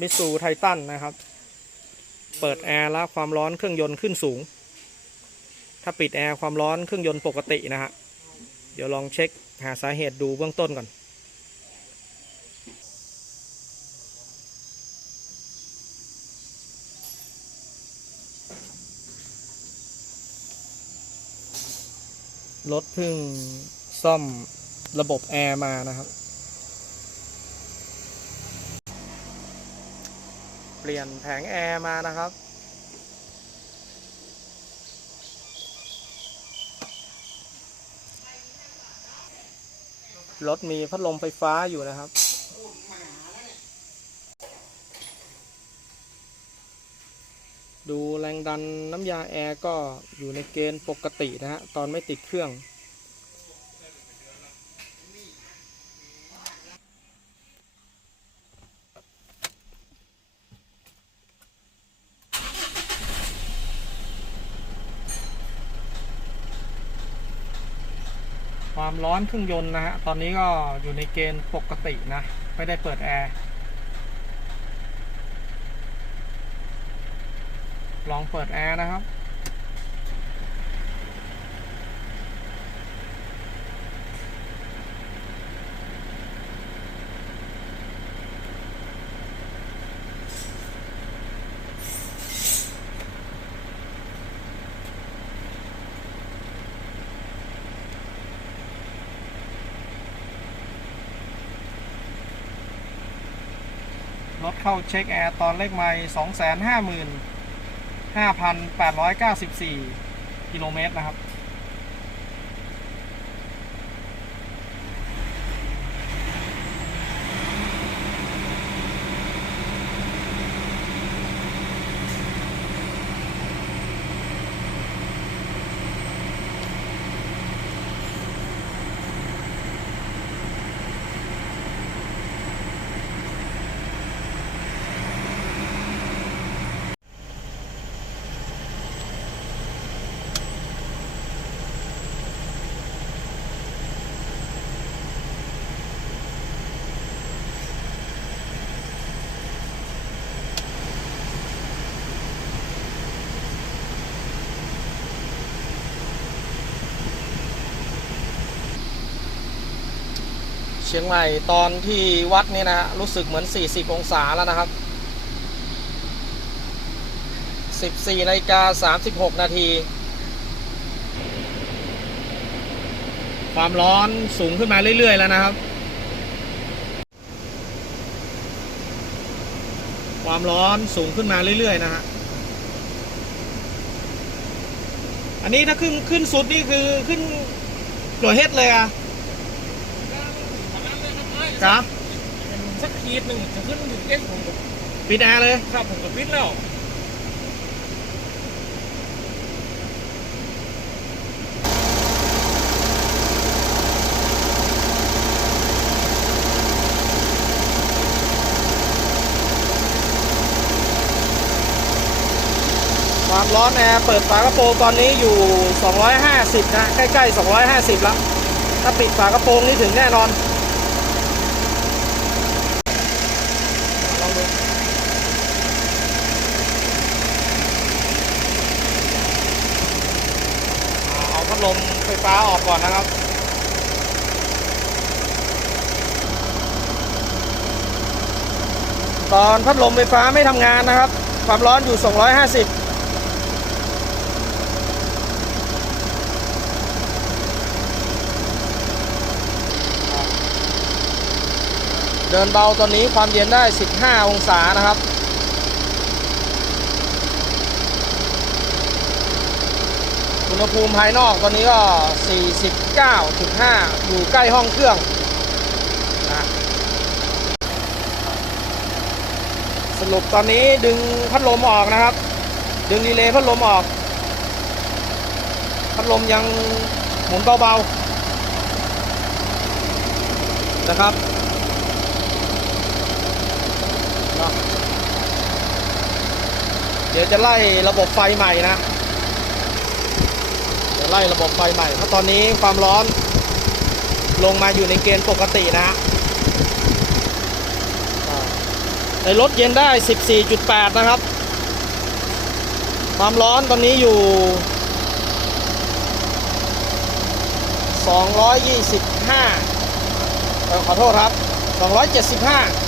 มิสูไททันนะครับ เปิดแอร์แล้วความร้อนเครื่องยนต์ขึ้นสูง ถ้าปิดแอร์ความร้อนเครื่องยนต์ปกตินะฮะ เดี๋ยวลองเช็คหาสาเหตุดูเบื้องต้นก่อน รถเพิ่งซ่อมระบบแอร์มานะครับ ปลี่ยนแผงแอร์มานะครับ รถมีพัดลมไฟฟ้าอยู่นะครับดูแรงดันน้ำยาแอร์ก็อยู่ในเกณฑ์ปกตินะฮะตอนไม่ติดเครื่อง ความร้อนเครื่องยนต์นะฮะ ตอนนี้ก็อยู่ในเกณฑ์ปกตินะ ไม่ได้เปิดแอร์ ลองเปิดแอร์นะครับ รถเข้าเช็คแอร์ตอนเลขไม่สองแสนห้าหมื่นห้าพันแปดร้อยเก้าสิบสี่กิโลเมตรนะครับ เชียงใหม่ตอนที่วัดนี่นะฮะรู้สึกเหมือน 40 องศาแล้วนะครับ 14นาฬิกา36 นาที ความร้อนสูงขึ้นมาเรื่อย ๆ แล้วนะครับ ความร้อนสูงขึ้นมาเรื่อย ๆ นะฮะอันนี้ถ้าขึ้นขึ้นสุดนี่คือขึ้นตัวเฮ็ดเลยอะ ครับสักขีดหนึ่งจะขึ้นถึงเอ็กผมก็ปิดแอร์เลย ครับผมก็ปิดแล้วความร้อนแอร์เปิดฝากระโปรงตอนนี้อยู่ 250 นะ ใกล้ ๆ 250 แล้ว ถ้าปิดฝากระโปรงนี่ถึงแน่นอนลองดูอ่าเอาพัด ลมไฟฟ้าออกก่อนนะครับตอนพัดลมไฟฟ้าไม่ทำงานนะครับ ความร้อนอยู่ 250เดินเบาตอนนี้ความเย็นได้ 15 องศานะครับ ณหภูมิภายนอกตอนนี้ก็ 49.5 อยู่ใกล้ห้องเครื่องนะสรุปตอนนี้ดึงพัดลมออกนะครับ ดึงรีเลย์พัดลมออก พัดลมยังหมุนเบาๆ นะครับเนาะเดี๋ยวจะไล่ระบบไฟใหม่นะ เดี๋ยวไล่ระบบไฟใหม่เพราะตอนนี้ความร้อนลงมาอยู่ในเกณฑ์ปกตินะฮะแต่ในรถเย็นได้ 14.8 นะครับ ความร้อนตอนนี้อยู่ 225ขอโทษครับ 275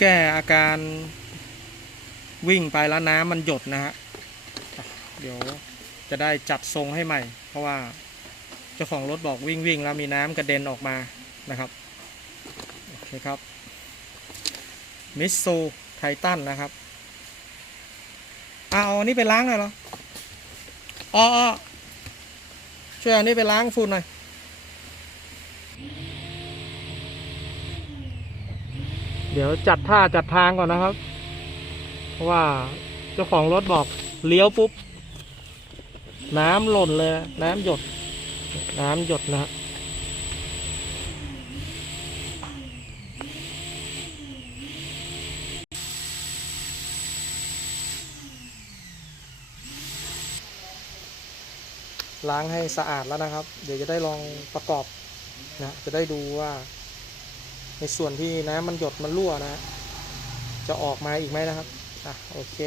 แก้อาการวิ่งไปแล้วน้ำมันหยดนะฮะเดี๋ยวจะได้จัดทรงให้ใหม่ เพราะว่าเจ้าของรถบอกวิ่งวิ่งแล้วมีน้ำกระเด็นออกมานะครับโอเคครับมิสซูไททันนะครับเอาอันนี้ไปล้างหน่อยเหรออ๋อช่วยเอาอันนี้ไปล้างฝุ่นหน่อย เดี๋ยวจัดท่าจัดทางก่อนนะครับว่าเจ้าของรถบอกเลี้ยวปุ๊บ น้ำหล่นเลย น้ำหยด น้ำหยดนะล้างให้สะอาดแล้วนะครับ เดี๋ยวจะได้ลองประกอบนะ จะได้ดูว่า ในส่วนที่น้ำมันหยดมันรั่วนะ จะออกมาอีกไหมนะครับ อะ โอเค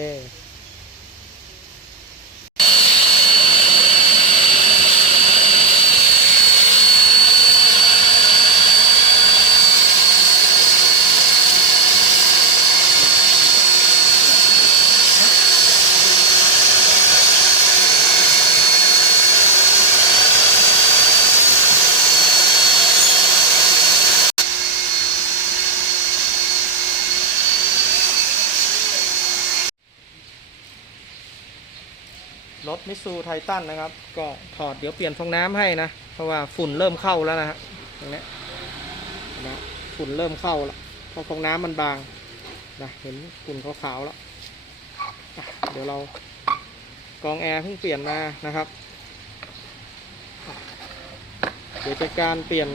รถ มิสูไททันนะครับ ก็ถอดเดี๋ยวเปลี่ยนฟองน้ำให้นะ เพราะว่าฝุ่นเริ่มเข้าแล้วนะฮะตรงนี้นะฝุ่นเริ่มเข้าแล้วเพราะฟองน้ำมันบางนะเห็นฝุ่นขาวๆแล้วเดี๋ยวเรากองแอร์เพิ่งเปลี่ยนมานะครับ เดี๋ยวจัดการเปลี่ยน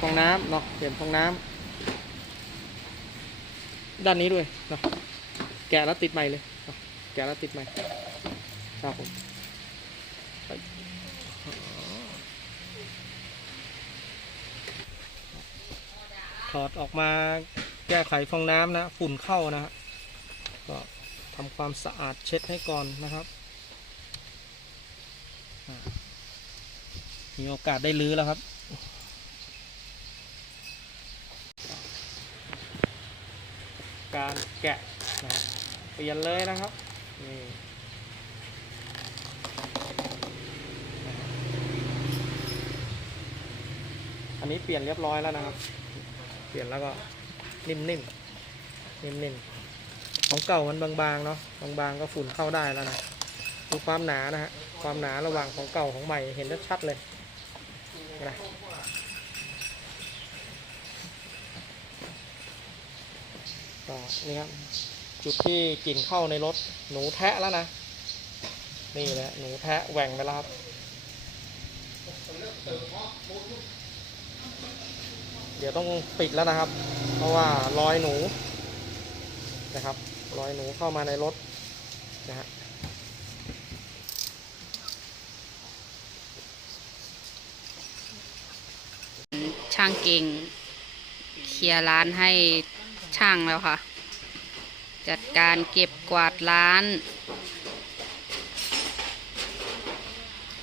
ฟองน้ำเนาะเปลี่ยนฟองน้ำด้านนี้ด้วยเนาะแกะแล้วติดใหม่เลย แกะแล้วติดใหม่ ครับผมถอดออกมาแก้ไขฟองน้ำนะ ฝุ่นเข้านะฮะก็ทำความสะอาดเช็ดให้ก่อนนะครับมีโอกาสได้ลื้อแล้วครับ การแกะนะฮะเปลี่ยนเลยนะครับนี่ อั นนี้เปลี่ยนเรียบร้อยแล้วนะครับ เปลี่ยนแล้วก็นิ่มๆ นิ่มๆ ของเก่ามันบางๆเนาะ บางๆ ก็ฝุ่นเข้าได้แล้วนะดูความหนานะฮะ ความหนาระหว่างของเก่าของใหม่เห็นได้ชัดเลยนะก็นี่ครับจุดที่กลิ่นเข้าในรถหนูแทะแล้วนะ นี่แหละหนูแทะแหว่งไปแล้วครับ เดี๋ยวต้องปิดแล้วนะครับ เพราะว่ารอยหนูนะครับรอยหนูเข้ามาในรถนะฮะช่างเก่งเคลียร์ร้านให้ช่างแล้วค่ะ จัดการเก็บกวาดร้าน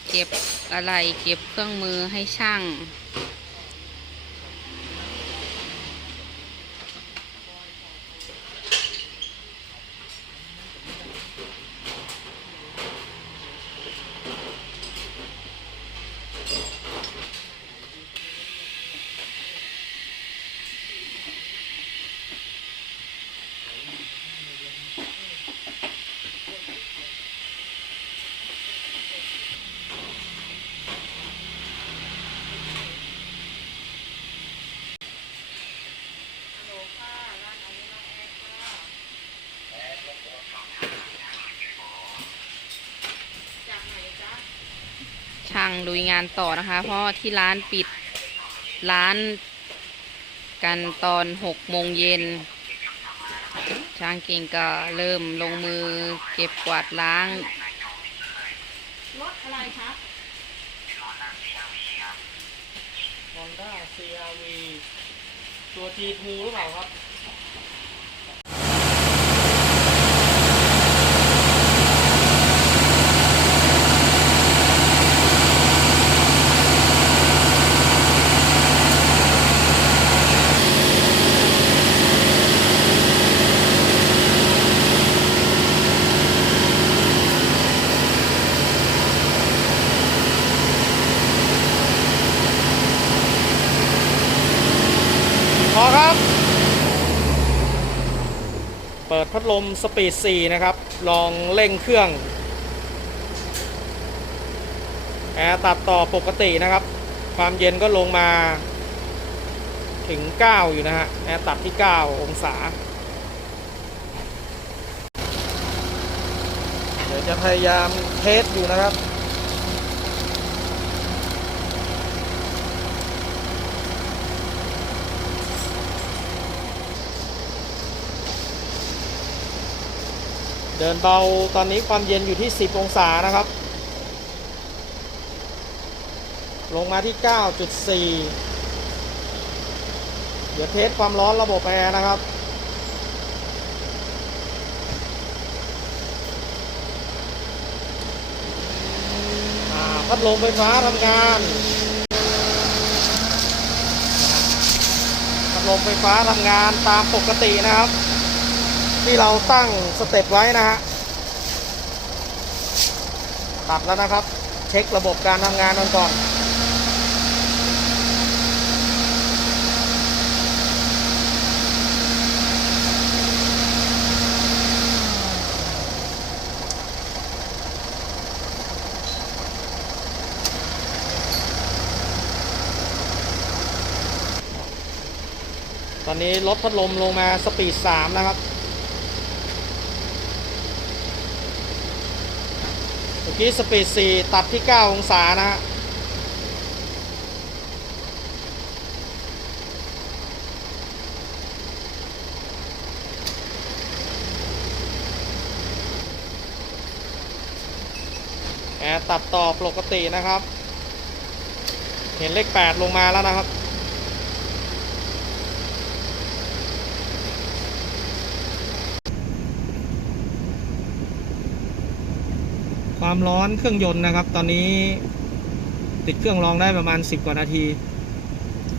เก็บอะไรเก็บเครื่องมือให้ช่าง ช่างลุยงานต่อนะคะ เพราะว่าที่ร้านปิดร้านกันตอนหกโมงเย็น ช่างเก่งก็เริ่มลงมือเก็บกวาดล้างรถอะไรคะ Honda CRV ตัว G2 หรือเปล่าครับ พัดลมสปีด 4 นะครับ ลองเร่งเครื่อง แอร์ตัดต่อปกตินะครับ ความเย็นก็ลงมาถึง 9 อยู่นะฮะ แอร์ตัดที่ 9 องศา เดี๋ยวจะพยายามเทสอยู่นะครับ เดินเบาตอนนี้ความเย็นอยู่ที่ 10 องศานะครับ ลงมาที่ 9.4 เดี๋ยวเทสความร้อนระบบแอร์นะครับพัดลมไฟฟ้าทำงาน พัดลมไฟฟ้าทำงานตามปกตินะครับ ที่เราตั้งสเต็ปไว้นะฮะตัดแล้วนะครับ เช็คระบบการทำงานกันก่อนตอนนี้ลดพัดลมลงมาสปีด 3 นะครับ เมื่อ กี้สปีด4ตัดที่ 9 องศานะฮะแอร์ตัดต่อปกตินะครับ เห็นเลข 8 ลงมาแล้วนะครับ ความร้อนเครื่องยนต์นะครับ ตอนนี้ติดเครื่องรองได้ประมาณ 10 กว่านาที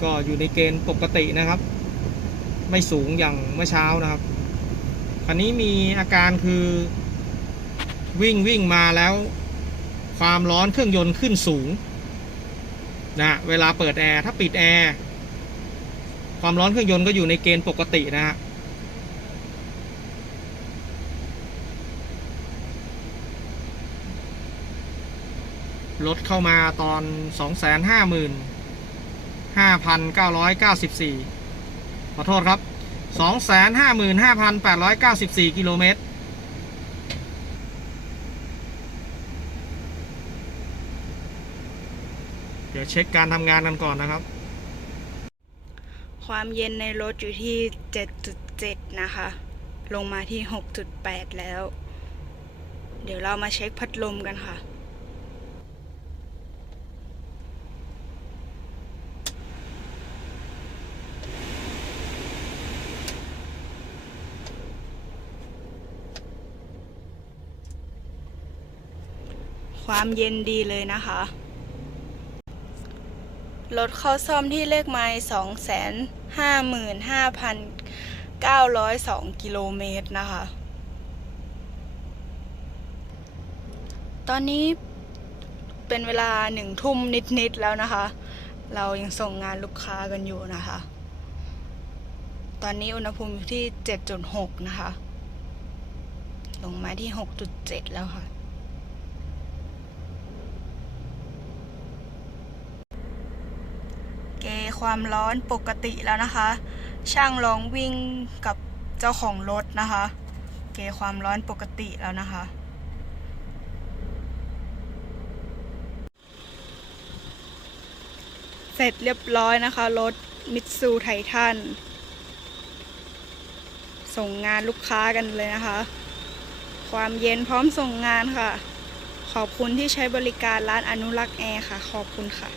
ก็อยู่ในเกณฑ์ปกตินะครับ ไม่สูงอย่างเมื่อเช้านะครับคันนี้มีอาการคือวิ่งวิ่งมาแล้ว ความร้อนเครื่องยนต์ขึ้นสูงนะเวลาเปิดแอร์ถ้าปิดแอร์ความร้อนเครื่องยนต์ก็อยู่ในเกณฑ์ปกตินะฮะ ลดเข้ามาตอน 255,994 ขอโทษครับ 255,894 กิโลเมตร เดี๋ยวเช็คการทำงานกันก่อนนะครับ ความเย็นในรถอยู่ที่ 7.7 นะคะ ลงมาที่ 6.8 แล้ว เดี๋ยวเรามาเช็คพัดลมกันค่ะ ความเย็นดีเลยนะคะ รถเข้าซ่อมที่เลขไมล์สองแสนห้าหมื่นห้าพันเก้าร้อยสองกิโลเมตรนะคะ ตอนนี้เป็นเวลาหนึ่งทุ่มนิด ๆ แล้วนะคะ เรายังส่งงานลูกค้ากันอยู่นะคะ ตอนนี้อุณหภูมิอยู่ที่ 7.6 นะคะ ลงมาที่ 6.7 แล้วค่ะ เก ความร้อนปกติแล้วนะคะ ช่างลองวิ่งกับเจ้าของรถนะคะ เกความร้อนปกติแล้วนะคะ เสร็จเรียบร้อยนะคะ รถมิตซูไททันส่งงานลูกค้ากันเลยนะคะ ความเย็นพร้อมส่งงานค่ะ ขอบคุณที่ใช้บริการร้านอนุรักษ์แอร์ค่ะ ขอบคุณค่ะ